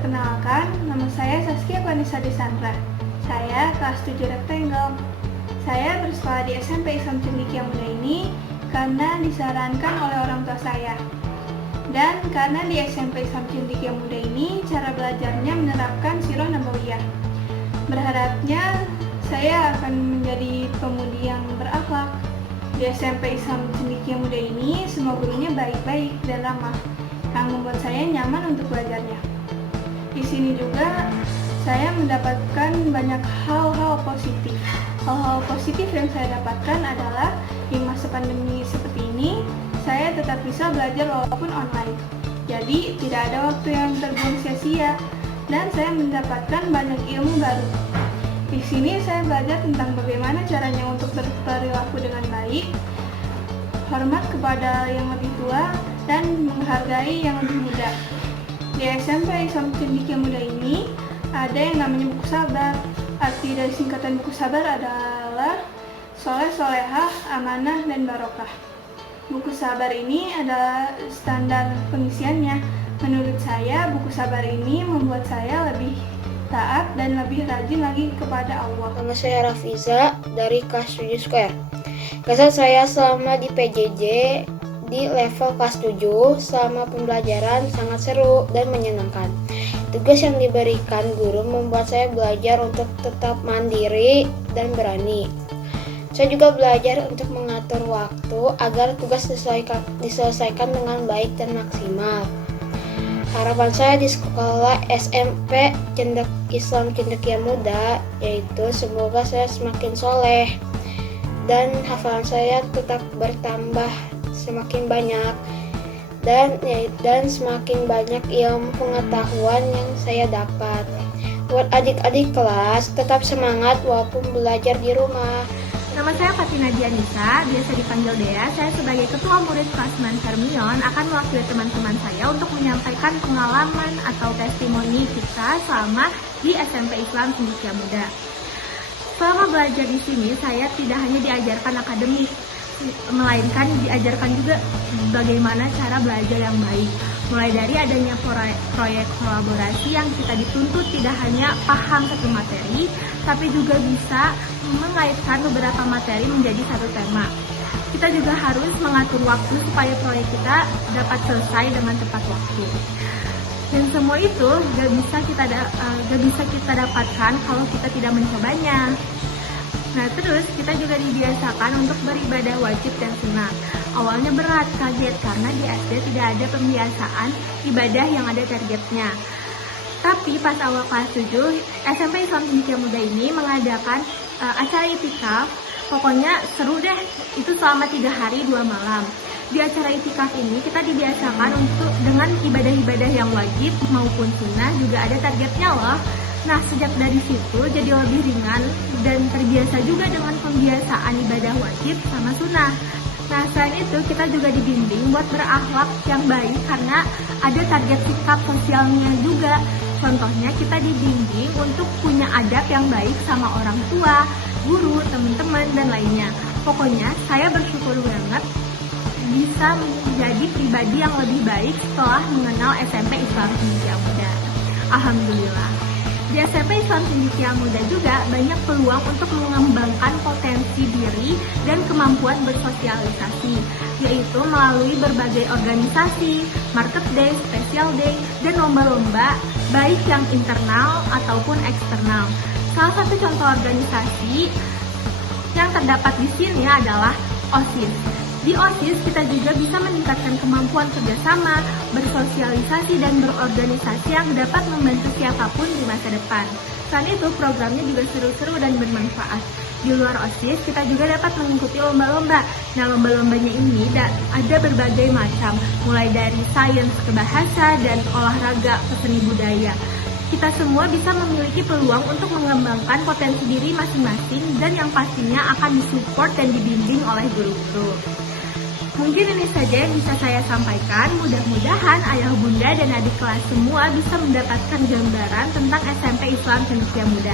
Perkenalkan, nama saya Saskia Vanessa Desandra. Saya kelas 7 Rectangle. Saya bersekolah di SMP Islam Cendekia Muda ini karena disarankan oleh orang tua saya. Dan karena di SMP Islam Cendekia Muda ini cara belajarnya menerapkan Sirah Nabawiyah. Berharapnya saya akan menjadi pemudi yang berakhlak. Di SMP Islam Cendekia Muda ini semua gurunya baik-baik dan ramah, yang membuat saya nyaman untuk belajarnya. Di sini juga saya mendapatkan banyak hal-hal positif. Hal-hal positif yang saya dapatkan adalah di masa pandemi seperti ini, saya tetap bisa belajar walaupun online. Jadi tidak ada waktu yang terbuang sia-sia dan saya mendapatkan banyak ilmu baru. Di sini saya belajar tentang bagaimana caranya untuk berperilaku dengan baik, hormat kepada yang lebih tua, dan menghargai yang lebih muda. Di SMP Islam Cendekia Muda ini ada yang namanya buku sabar. Arti dari singkatan buku sabar adalah soleh, solehah, amanah, dan barokah. Buku sabar ini adalah standar pengisiannya. Menurut saya, buku sabar ini membuat saya lebih taat dan lebih rajin lagi kepada Allah. Nama saya Rafiza dari kelas 7 Square. Kesan saya selama di PJJ di level kelas 7 selama pembelajaran sangat seru dan menyenangkan. Tugas yang diberikan guru membuat saya belajar untuk tetap mandiri dan berani. Saya juga belajar untuk mengatur waktu agar tugas diselesaikan dengan baik dan maksimal. Harapan saya di sekolah SMP Islam Cendekia Muda yaitu semoga saya semakin soleh dan hafalan saya tetap bertambah semakin banyak dan semakin banyak ilmu pengetahuan yang saya dapat. Buat adik-adik kelas, tetap semangat walaupun belajar di rumah. Nama saya Fatina Dianisa, biasa dipanggil Dea. Saya sebagai Ketua Murid kelas 9 Hermion akan mewakili teman-teman saya untuk menyampaikan pengalaman atau testimoni kita selama di SMP Islam Cendekia Muda. Selama belajar di sini, saya tidak hanya diajarkan akademik, melainkan diajarkan juga bagaimana cara belajar yang baik. Mulai dari adanya proyek kolaborasi yang kita dituntut tidak hanya paham satu materi, tapi juga bisa mengaitkan beberapa materi menjadi satu tema. Kita juga harus mengatur waktu supaya proyek kita dapat selesai dengan tepat waktu. Dan semua itu gak bisa kita dapatkan kalau kita tidak mencobanya. Nah, terus kita juga dibiasakan untuk beribadah wajib dan sunnah. Awalnya berat, kaget karena di SD tidak ada pembiasaan ibadah yang ada targetnya. Tapi pas awal kelas 7, SMP Islam Cendekia Muda ini mengadakan acara itikaf. Pokoknya seru deh, itu selama 3 hari 2 malam. Di acara itikaf ini kita dibiasakan untuk dengan ibadah-ibadah yang wajib maupun sunnah juga ada targetnya loh. Nah, sejak dari situ jadi lebih ringan dan terbiasa juga dengan pembiasaan ibadah wajib sama sunnah. Nah, selain itu kita juga dibimbing buat berakhlak yang baik karena ada target sikap sosialnya juga. Contohnya kita dibimbing untuk punya adab yang baik sama orang tua, guru, teman-teman, dan lainnya. Pokoknya saya bersyukur banget bisa menjadi pribadi yang lebih baik setelah mengenal SMP Islam Cendekia Muda. Alhamdulillah. Di SMP Islam Cendekia Muda juga banyak peluang untuk mengembangkan potensi diri dan kemampuan bersosialisasi, yaitu melalui berbagai organisasi, market day, special day, dan lomba-lomba baik yang internal ataupun eksternal. Salah satu contoh organisasi yang terdapat di sini adalah OSIS. Di OSIS kita juga bisa meningkatkan kemampuan kerjasama, bersosialisasi, dan berorganisasi yang dapat membantu siapapun di masa depan. Selain itu, programnya juga seru-seru dan bermanfaat. Di luar OSIS, kita juga dapat mengikuti lomba-lomba. Nah, lomba-lombanya ini ada berbagai macam, mulai dari sains ke bahasa dan olahraga ke seni budaya. Kita semua bisa memiliki peluang untuk mengembangkan potensi diri masing-masing dan yang pastinya akan disupport dan dibimbing oleh guru-guru. Mungkin ini saja yang bisa saya sampaikan. Mudah-mudahan ayah bunda dan adik kelas semua bisa mendapatkan gambaran tentang SMP Islam Cendekia Muda.